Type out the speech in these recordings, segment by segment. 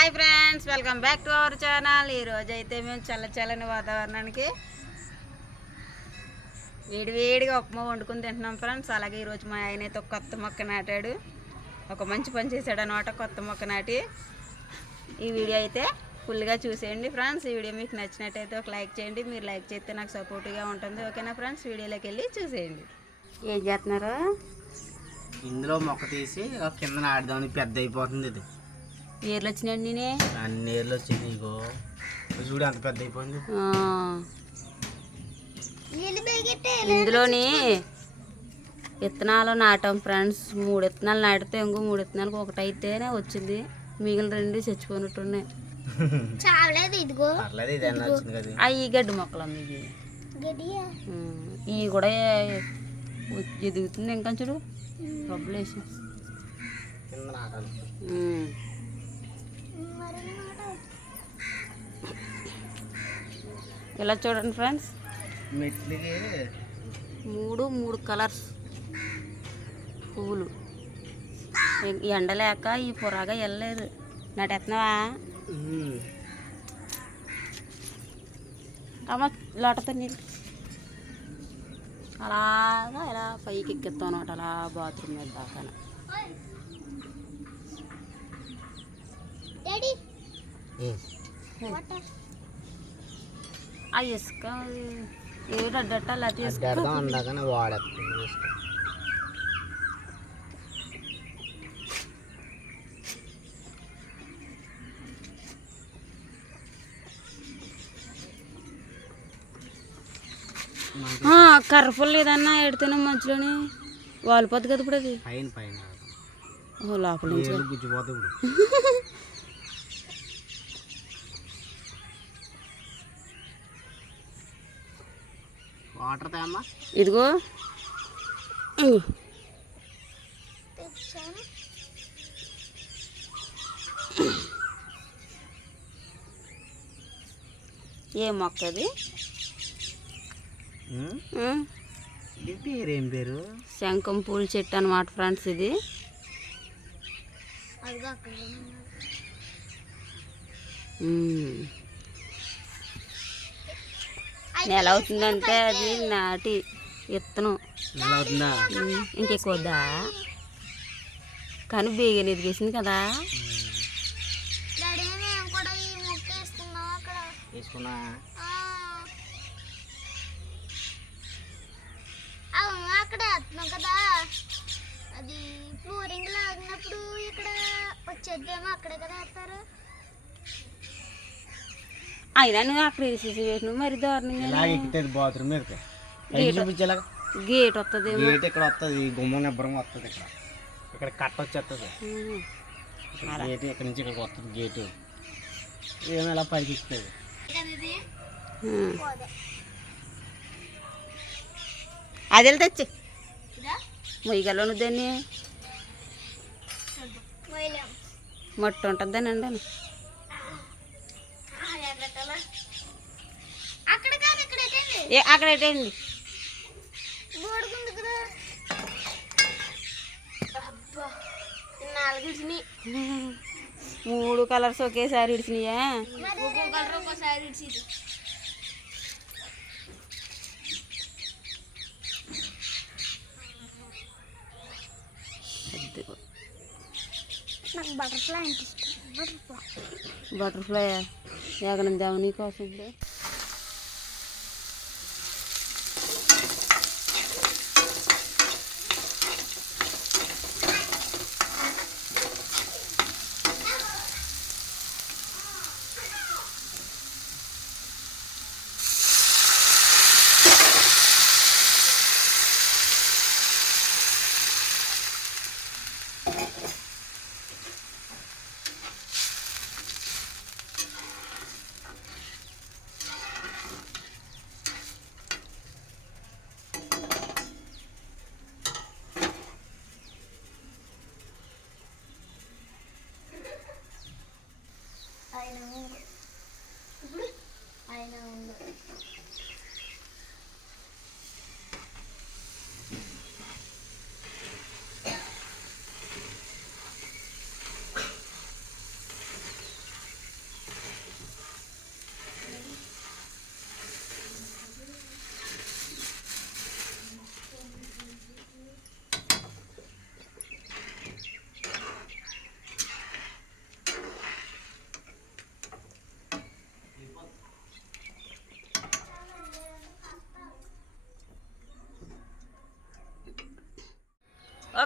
Hi friends, welcome back to our channel. ఈరోజు అయితే మేము చల్లని వాతావరణానికి వేడివేడిగా ఉప్మా వండుకుని తింటున్నాం ఫ్రెండ్స్. అలాగే ఈరోజు మా ఆయన అయితే ఒక కొత్త మొక్క నాటాడు. ఒక మంచి పని చేశాడు అనమాట, కొత్త మొక్క నాటి. ఈ వీడియో అయితే ఫుల్గా చూసేయండి ఫ్రెండ్స్. ఈ వీడియో మీకు నచ్చినట్టయితే ఒక లైక్ చేయండి. మీరు లైక్ చేస్తే నాకు సపోర్ట్గా ఉంటుంది. ఓకేనా ఫ్రెండ్స్? వీడియోలోకి వెళ్ళి చూసేయండి. ఏం చేస్తున్నారు? ఇందులో మొక్క తీసి కింద నాటుదామని పెద్ద అయిపోతుంది. ఇది ఏర్లు వచ్చినాయండి. నేనే అన్ని ఏర్లు వచ్చింది. ఇగో చూడు ఎంత పెద్ద అయిపోయింది. ఇందులోని విత్తనాలు నాటాం ఫ్రెండ్స్. 3 విత్తనాలు నాటితే ఇంకో 3 విత్తనాలకు ఒకటి అయితేనే వచ్చింది. మిగిలిన 2 చచ్చిపోయినట్టున్నాయి. అవి గడ్డి మొక్కలు అమ్మ. ఇవి కూడా ఎదుగుతుంది ఇంకా. చూడు రబ్బులు వేసి ఇలా చూడండి ఫ్రెండ్స్. మెట్లకి 3 కలర్స్ పువ్వులు. ఎండలేక ఈ పొరగా వెళ్ళలేదు. నాటెత్తున్నావా అమ్మ? లోటతో నీళ్ళు అలాగా ఇలా పైకి ఎక్కిస్తాం అనమాట. అలా బాత్రూమ్ మీద దాకా ఆ ఇసుక ఏడడ్డట అలా తీసుకుందాగానే వాడేస్తుంది. కర్రపుల్ల ఏదన్నా ఎడితేనే మధ్యలోనే వాలిపోద్ది కదా. ఇప్పుడు అది పైన పైన లోపల నుంచి గుజ్జిపోతుంది. వాటర్ తేమ్మా. ఇదిగో ఏ మొక్క అది? పేరు ఏం పేరు? శంఖం పూల చెట్టు అన్నమాట ఫ్రెండ్స్. ఇది నెల అవుతుందంటే అది నాటి విత్తనం. ఇంకెక్కువద్దా కానీ బేగని ఎదిగేసింది కదా. అక్కడ వేస్తున్నాం కదా, అది ఫ్లోరింగ్ లాగినప్పుడు ఇక్కడ వచ్చేద్దేమో. అక్కడే కదా వేస్తారు. అయినా నువ్వు అక్కడ వేసేసి వేసినావు మరి దారుణంగా. బాత్రూమ్ చూపించేలాగా గేట్ వస్తుంది. గేట్ ఇక్కడ వస్తుంది. గుమ్మం నిబ్బరంగా వస్తుంది. ఇక్కడ కట్ట వచ్చేస్తుంది. గేట్ ఇక్కడ నుంచి ఇక్కడికి వస్తుంది. గేటు ఏమో ఇలా పైకి ఇస్తుంది. అది వెళ్ళి తెచ్చి మొయ్యగలను. దాన్ని మట్టి ఉంటుంది దాన్ని అండి. అక్కడ ఎట్టండి. 3 కలర్స్ ఒకేసారి ఇడిచినాయా? నాకు బటర్ఫ్లై అంటే ఇష్టం. బటర్ఫ్లై ఎగనందేమో నీకోసం. ఇప్పుడు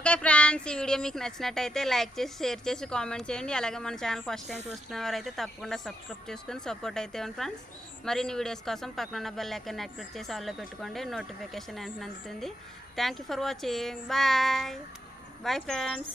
ఓకే ఫ్రెండ్స్, ఈ వీడియో మీకు నచ్చినట్టయితే లైక్ చేసి షేర్ చేసి కామెంట్ చేయండి. అలాగే మన ఛానల్ ఫస్ట్ టైం చూస్తున్నవారైతే తప్పకుండా సబ్స్క్రైబ్ చేసుకొని సపోర్ట్ అయితే ఫ్రెండ్స్. మరిన్ని వీడియోస్ కోసం పక్కన బెల్ ఐకాన్ యాక్టివేట్ చేసి ఆల్లో పెట్టుకోండి. నోటిఫికేషన్ వెంటనే అందుతుంది. Thank you for watching. Bye bye friends.